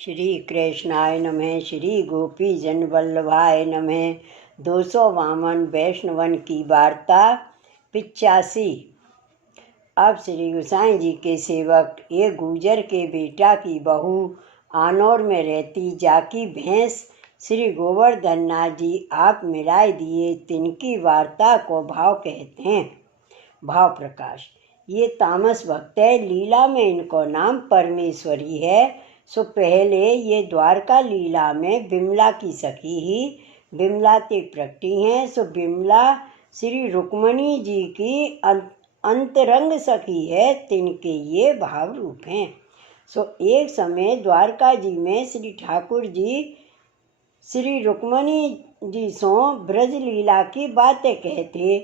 श्री कृष्णाय नमः। श्री गोपी जन वल्लभाय नमः। 252 वैष्णवन की वार्ता 85। अब श्री गोसाई जी के सेवक एक गुजर के बेटा की बहू आनौर में रहती जाकी भैंस श्री गोवर्धन नाथ जी आप मिलाए दिए, तिनकी वार्ता को भाव कहते हैं। भाव प्रकाश। ये तामस भक्त है, लीला में इनको नाम परमेश्वरी है। सो पहले ये द्वारका लीला में बिमला की सखी ही बिमला ते प्रकटी हैं। सो बिमला श्री रुक्मणी जी की अंतरंग सखी है, तिनके ये भाव रूप हैं। सो एक समय द्वारका जी में श्री ठाकुर जी श्री रुक्मणी जी सो ब्रज लीला की बातें कहते।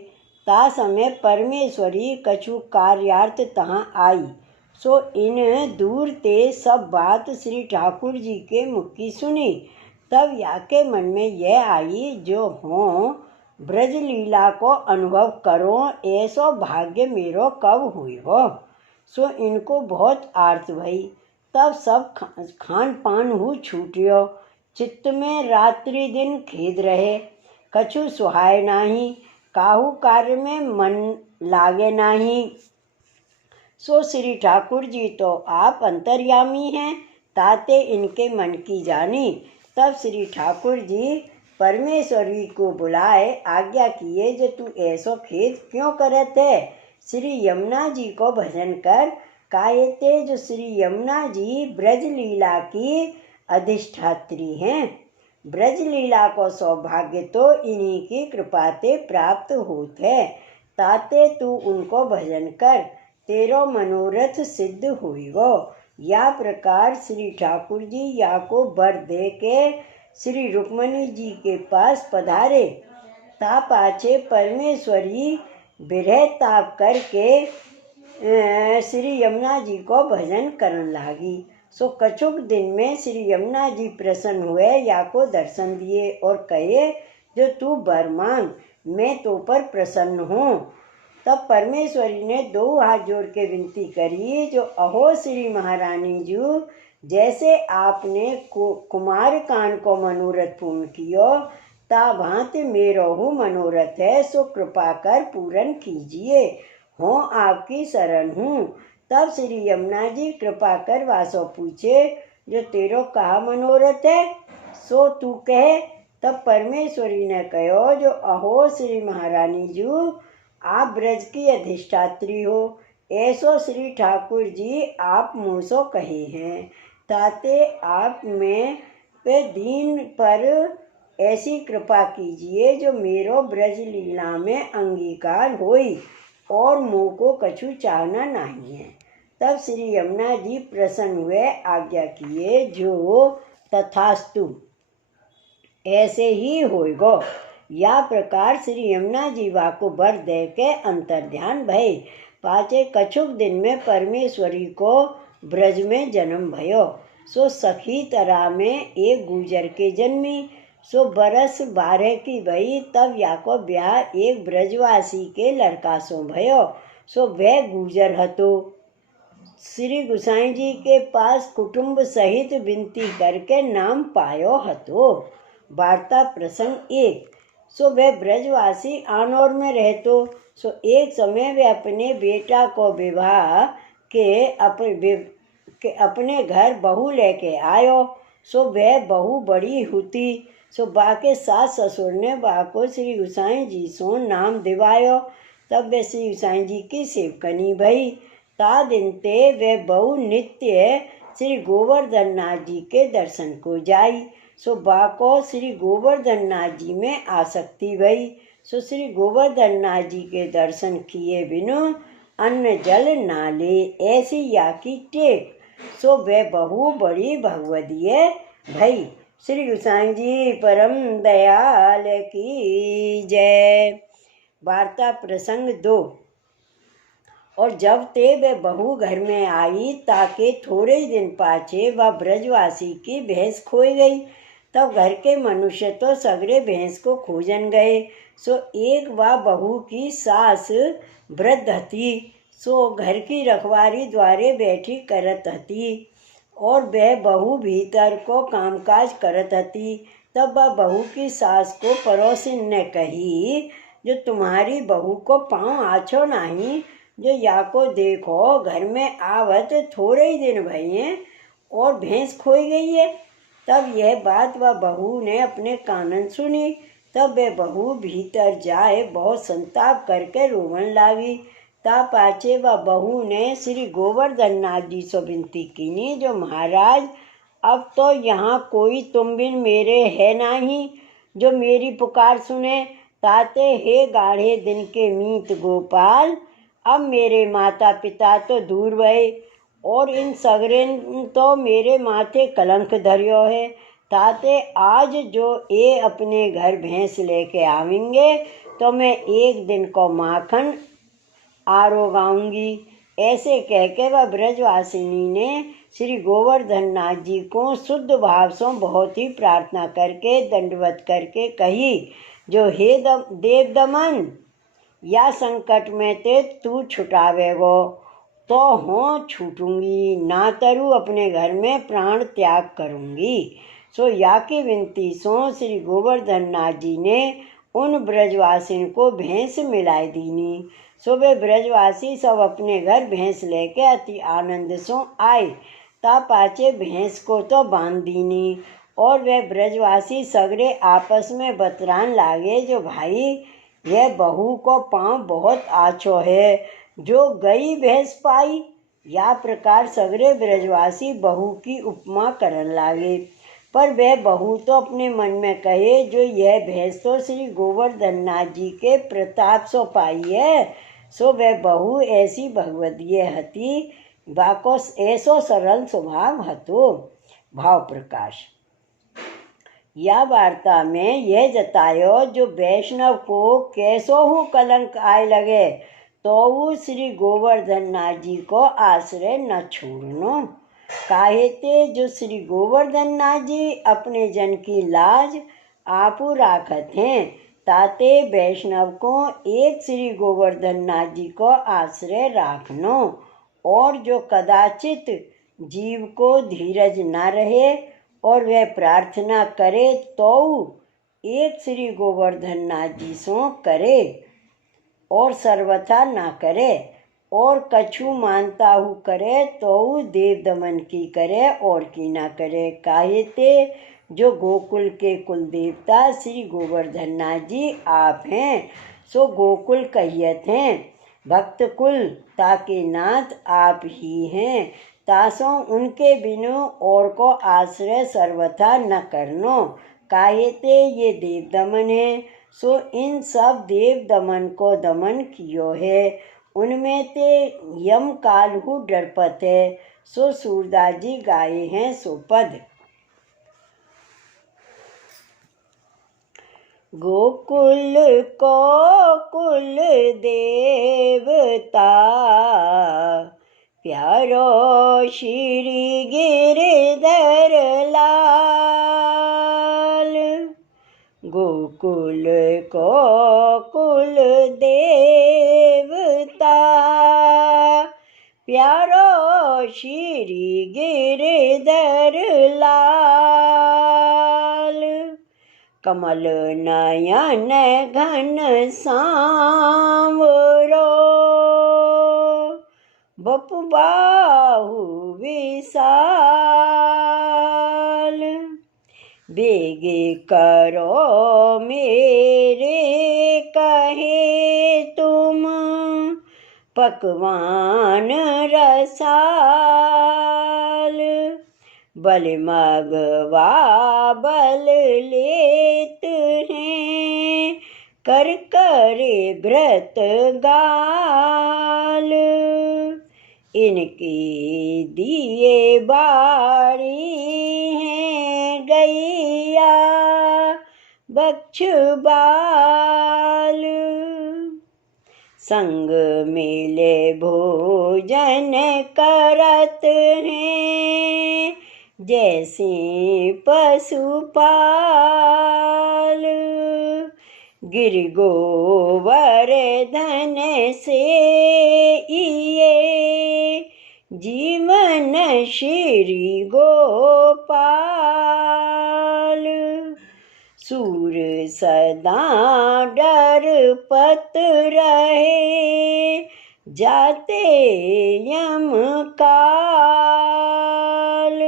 ता समय परमेश्वरी कछु कार्यार्थ तहाँ आई। सो इन दूर ते सब बात श्री ठाकुर जी के मुख की सुनी। तब याके मन में यह आई, जो हों ब्रज लीला को अनुभव करो, ऐसो भाग्य मेरो कब हुई हो। सो इनको बहुत आर्थ भई। तब सब खान पान हु छूटियो। चित्त में रात्रि दिन खेद रहे, कछु सुहाय नाही, काहू कार्य में मन लागे नाही। सो श्री ठाकुर जी तो आप अंतर्यामी हैं, ताते इनके मन की जानी। तब श्री ठाकुर जी परमेश्वरी को बुलाए, आज्ञा किए, जो तू ऐसो खेद क्यों करत है। श्री यमुना जी को भजन कर। कायते जो श्री यमुना जी ब्रज लीला की अधिष्ठात्री हैं। ब्रज लीला को सौभाग्य तो इन्हीं की कृपा ते प्राप्त होत है। ताते तू उनको भजन कर, तेरो मनोरथ सिद्ध हुईगो। या प्रकार श्री ठाकुर जी या को वर दे के श्री रुक्मणी जी के पास पधारे। ता पाछे परमेश्वरी विरह ताप करके श्री यमुना जी को भजन करन लागी। सो कछुक दिन में श्री यमुना जी प्रसन्न हुए, या को दर्शन दिए और कहे, जो तू वर मांग, मैं तो पर प्रसन्न हूँ। तब परमेश्वरी ने दो हाथ जोड़ के विनती करी, जो अहो श्री महारानी जी, जैसे आपने कुमार कांड को मनोरथ पूर्ण कियो, ता भांति मेरो हूँ मनोरथ है। सो कृपा कर पूर्ण कीजिए, हो आपकी शरण हूँ। तब श्री यमुना जी कृपा कर वासो पूछे, जो तेरो कहा मनोरथ है, सो तू कहे। तब परमेश्वरी ने कहो, जो अहो श्री महारानी जी, आप ब्रज की अधिष्ठात्री हो, ऐसो श्री ठाकुर जी आप मुँह सो कहे हैं। ताते आप में पे दीन पर ऐसी कृपा कीजिए, जो मेरो ब्रज लीला में अंगीकार होई, और मुँह को कछु चाहना नहीं है। तब श्री यमुना जी प्रसन्न हुए, आज्ञा किए, जो तथास्तु ऐसे ही होएगो। या प्रकार श्री यमुना जी वाको वर दे के अंतर ध्यान भय। पाचे कछुक दिन में परमेश्वरी को ब्रज में जन्म भयो। सो सखी तरह में एक गुजर के जन्मी। सो बरस 12 की भई। तब याको ब्याह एक ब्रजवासी के लड़का सो भयो। सो वह गुजर हतो। श्री गोसाई जी के पास कुटुंब सहित विनती करके नाम पायो हतो। वार्ता प्रसंग 1। सो वह ब्रजवासी आनौर में रहतो। सो एक समय वे अपने बेटा को विवाह के अपने घर बहू लेके आयो। सो वह बहू बड़ी हुती। सो बाके सास ससुर ने बाको श्री गोसाई जी सो नाम दिवायो। तब वे श्री गोसाई जी की सेवकनी भई। ता दिन ते वे बहू नित्य श्री गोवर्धन नाथ जी के दर्शन को जाई। सो बाको श्री गोवर्धन नाथ जी में आसक्ति भई। सो श्री गोवर्धन नाथ जी के दर्शन किए बिनु अन्न जल ना ले, ऐसी या की टेक। सो वे बहू बड़ी भगवदीय भई। श्री गोसाई जी परम दयाल की जय। वार्ता प्रसंग 2। और जब ते वे बहू घर में आई, ताके थोड़े ही दिन पाछे वह ब्रजवासी की भैंस खोई गई। तब घर के मनुष्य तो सगरे भैंस को खोजन गए। सो एक वह बहू की सास वृद्ध हती। सो घर की रखवारी द्वारे बैठी करत हती। और वह बहू भीतर को कामकाज करत हती। तब वह बहू की सास को पड़ोसिन ने कही, जो तुम्हारी बहू को पाँव आछो नहीं, जो या को देखो घर में आवत थोड़े ही दिन भई हैं और भैंस खोई गई है। तब यह बात वह बहू ने अपने कानन सुनी। तब वह बहू भीतर जाए बहुत संताप करके रोवन लागी। ता पाचे वह बहू ने श्री गोवर्धन नाथ जी से विनती कीनी, जो महाराज अब तो यहाँ कोई तुम बिन मेरे है नहीं, जो मेरी पुकार सुने। ताते हे गाढ़े दिन के मीत गोपाल, अब मेरे माता पिता तो दूर भये और इन सगरे तो मेरे माथे कलंक धरियो है। ताते आज जो ये अपने घर भैंस लेके आवेंगे तो मैं एक दिन को माखन आरोगाऊंगी। ऐसे कह के वह ब्रजवासिनी ने श्री गोवर्धन नाथ जी को शुद्ध भाव से बहुत ही प्रार्थना करके दंडवत करके कही, जो हे देव दमन, या संकट में ते तू छुटावेगो तो हों छूटूंगी, ना तरु अपने घर में प्राण त्याग करूंगी। सो या की विनती सो श्री गोवर्धन नाथ जी ने उन ब्रजवासिन को भैंस मिलाई दीनी। सो वे ब्रजवासी सब अपने घर भैंस लेके अति आनंद सो आए। ता पाचे भैंस को तो बांध दीनी और वे ब्रजवासी सगरे आपस में बतरान लागे, जो भाई यह बहू को पाँव बहुत आछो है, जो गई भैंस पाई। या प्रकार सगरे ब्रजवासी बहू की उपमा करन लागे। पर वह बहू तो अपने मन में कहे, जो यह भैंस तो श्री गोवर्धन नाथ जी के प्रताप सो पाई है। सो वह बहू ऐसी भगवदीय हती, बाको ऐसो सरल स्वभाव हतो। भाव प्रकाश। या वार्ता में यह जतायो, जो वैष्णव को कैसो हु कलंक आए लगे तो वो श्री गोवर्धन नाथ जी को आश्रय न छोड़नो। काहे ते जो श्री गोवर्धन नाथ जी अपने जन की लाज आपू राखत हैं, ताते वैष्णव को एक श्री गोवर्धन नाथ जी को आश्रय राखनो। और जो कदाचित जीव को धीरज न रहे और वह प्रार्थना करे तो एक श्री गोवर्धन नाथ जी सो करे और सर्वथा ना करे, और कछु मानता हु करे तो देव दमन की करे और की ना करे। काहे ते जो गोकुल के कुल देवता श्री गोवर्धन नाथ जी आप हैं। सो गोकुल कहियत हैं, भक्त कुल ताके नाथ आप ही हैं। तासो उनके बिनु और को आश्रय सर्वथा न करनो। काहे ते ये देव दमन है। सो इन सब देव दमन को दमन कियो है। उनमें ते यम कालहु डरपत है। सो सूरदास जी गाये हैं सो पद। गोकुल को कुल देवता प्यारो श्री गिरधर लाल। गोकुल को कुल देवता प्यारो श्री गिरधर लाल। कमल नयन घन सांवरो बपु बाहु विशाल। बेगे करो मेरे कहे तुम पकवान रसाल। बल मगवा बल लेत हैं कर करे व्रत गाल। इनके दिए बाड़ी हैं गैया बक्ष बाल। संग मेले भोजन करत हैं जैसे पशुपाल। गिर गोवर्धन से ये जीवन श्री गोपाल। सूर सदा डरपत रहे, जाते यम काल।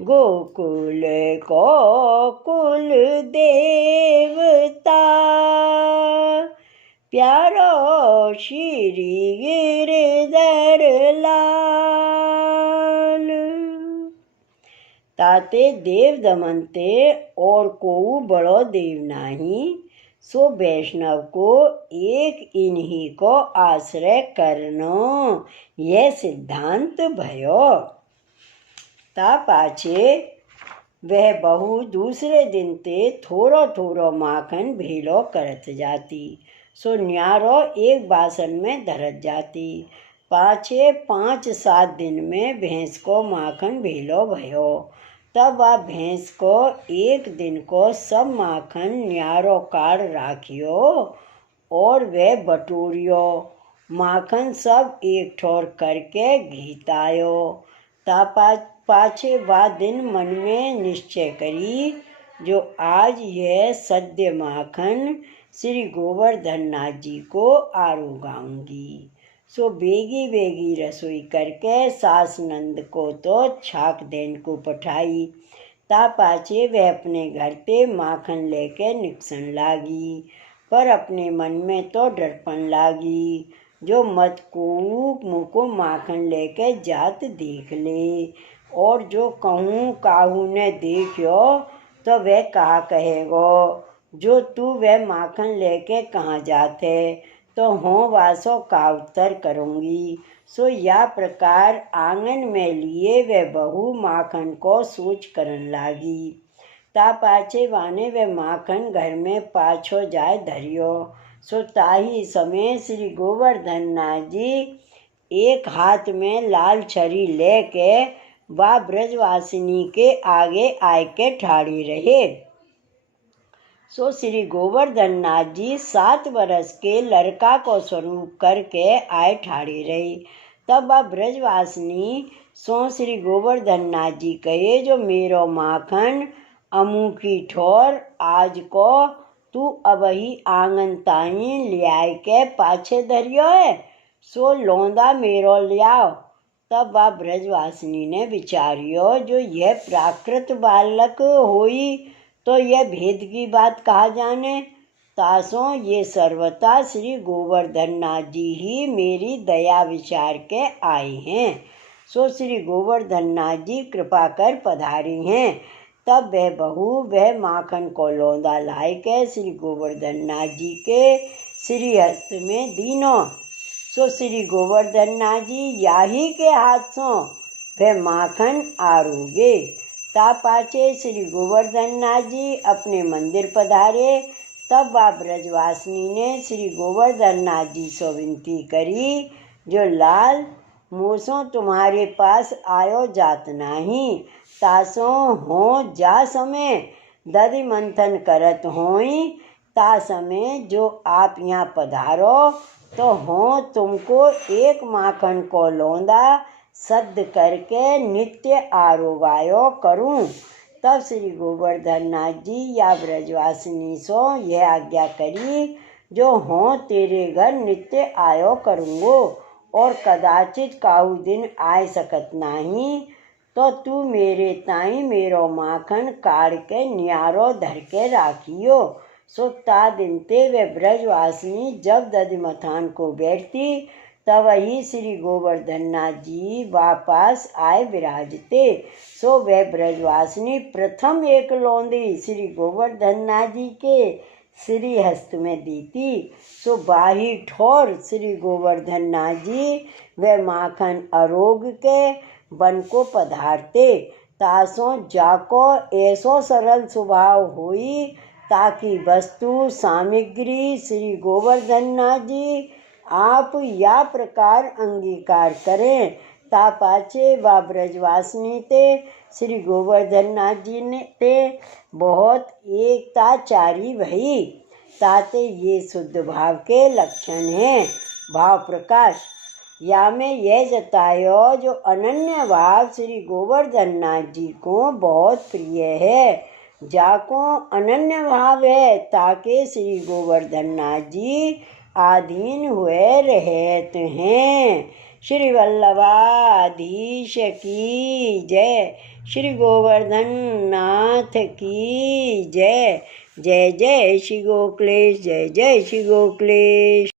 गोकुल को कुल देवता, प्यारो श्री गिरधर लाल। ताते देव दमनते और कोऊ बड़ो देव नाही, सो वैष्णव को एक इन्हीं को आश्रय करनो, यह सिद्धांत भयो। ता पाछे वह बहू दूसरे दिन ते थोड़ो थोड़ो माखन भेलो करत जाती, सो न्यारो एक बासन में धरत जाती। पाछे 5-7 दिन में भैंस को माखन भेलो भयो। तब वह भैंस को एक दिन को सब माखन न्यारो काढ़ राखियो और वह बटोरियो माखन सब एक ठोर करके घीतायो। ता पाछे वह दिन मन में निश्चय करी, जो आज यह सद्य माखन श्री गोवर्धन नाथ जी को आरू गाऊंगी। सो बेगी बेगी रसोई करके सास नंद को तो छाक देन को पठाई। ता पाछे वह अपने घर ते माखन लेके निकसन लागी, पर अपने मन में तो डरपन लागी, जो मत को मुको माखन लेके जात देख ले, और जो कहूँ काहू ने देखियो तो वह कहा कहेगो, जो तू वह माखन लेके कहाँ जाते, तो हों वासो का उत्तर करूँगी। सो या प्रकार आंगन में लिए वह बहू माखन को सोच करन लागी। ता पाछे वाने वह माखन घर में पाछो जाए धरियो। सो ताही समय श्री गोवर्धन नाथ जी एक हाथ में लाल छरी लेके वा ब्रजवासिनी के आगे आए के ठाड़ी रहे। सो श्री गोवर्धन नाथ जी 7 वर्ष के लड़का को स्वरूप करके आए ठाड़ी रही। तब वह ब्रजवासिनी सो श्री गोवर्धन नाथ जी कहे, जो मेरो माखन अमू की ठोर आज को तू अब ही आंगन ताई लियाए के पाछे धरियो है, सो लौंदा मेरो लियाओ। तब वह ब्रजवासिनी ने विचारियो, जो यह प्राकृत बालक होई तो यह भेद की बात कहा जाने। तासों ये सर्वथा श्री गोवर्धन नाथ जी ही मेरी दया विचार के आए हैं। सो श्री गोवर्धन नाथ जी कृपा कर पधारी हैं। तब वह बहू वह माखन को लौंदा लाए के श्री गोवर्धन नाथ जी के श्री हस्त में दीनो। सो श्री गोवर्धन नाथ जी याही के हाथ सो वह माखन आरूगे। ता पाछे श्री गोवर्धन नाथ जी अपने मंदिर पधारे। तब वह ब्रजवासिनी ने श्री गोवर्धन नाथ जी से विनती करी, जो लाल मोसो तुम्हारे पास आयो जात नहीं, तासो हो जा समय दधि मंथन करत होई, ता समय जो आप यहाँ पधारो तो हो तुमको एक माखन को लौंदा सद्ध करके नित्य आरोगायो करूं। तब श्री गोवर्धन नाथ जी या ब्रजवासिनी सो यह आज्ञा करी, जो हो तेरे घर नित्य आयो करूँगो, और कदाचित काहू दिन आय सकत नहीं, तो तू मेरे ताई मेरो माखन काढ़ के न्यारो धर के राखियो। सो ता दिन ते वे ब्रजवासिनी जब दधि मथान को बैठती, तब ही श्री गोवर्धन नाथ जी वापस आए विराजते। सो वह ब्रजवासिनी प्रथम एक लौंदी श्री गोवर्धन नाथ जी के श्री हस्त में देती। सो बाही ठोर श्री गोवर्धन नाथ जी वह माखन अरोग के बन को पधारते। तासों जाको ऐसो सरल स्वभाव हुई, ताकि वस्तु सामग्री श्री गोवर्धन नाथ जी आप या प्रकार अंगीकार करें। ता पाछे व ब्रजवासिनी ते श्री गोवर्धन नाथ जी ने ते बहुत एकताचारी भई। ताते ये शुद्ध भाव के लक्षण हैं। भाव प्रकाश या में यह जतायो जो अनन्य भाव श्री गोवर्धन नाथ जी को बहुत प्रिय है। जाको अनन्य भाव है ताके श्री गोवर्धन नाथ जी आधीन हुए रहते हैं। श्री वल्लभाधीश की जय। श्री गोवर्धन नाथ की जय। जय जय श्री गोकुलेश, जय जय श्री गोकुलेश।